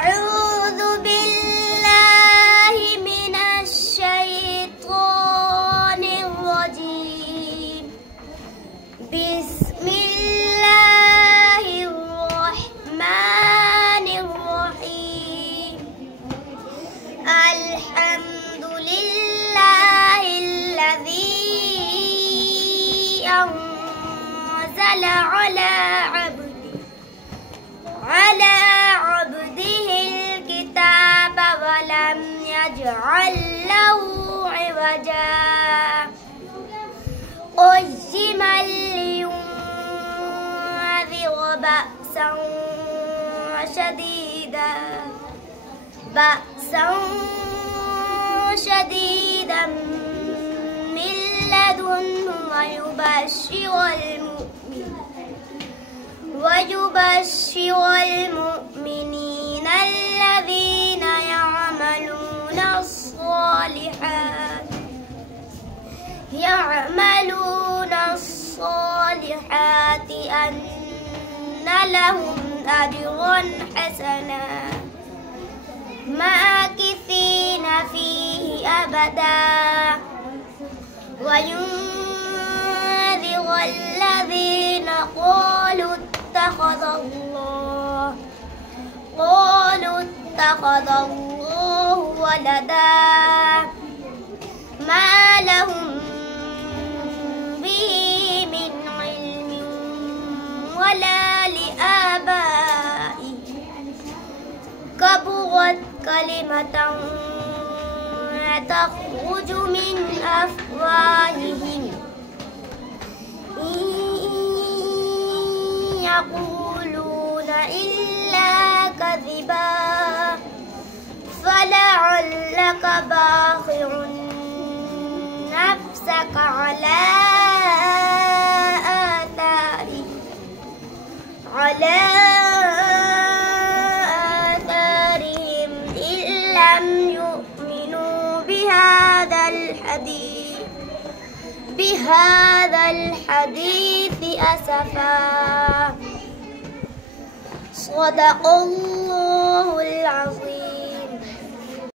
أعوذ بالله من الشيطان الرجيم. بسم الله الرحمن الرحيم. الحمد لله الذي أنزل على عبده الكتاب ولم يجعل له عوجا قيما لينذر بأسا شديدا من لدنه ويبشر المؤمنين الذين يعملون الصالحات أن لهم أجرا حسنا ماكثين فيه أبدا وينذر الذين قالوا اتخذ الله ولدا ما لهم به من علم ولا لآبائهم كبرت كلمة تخرج من أفواههم إن يقولون إلا كذبا فلعلك باخع نفسك على آثارهم إن لم يؤمنوا بهذا الحديث أسفا. صدق الله العظيم.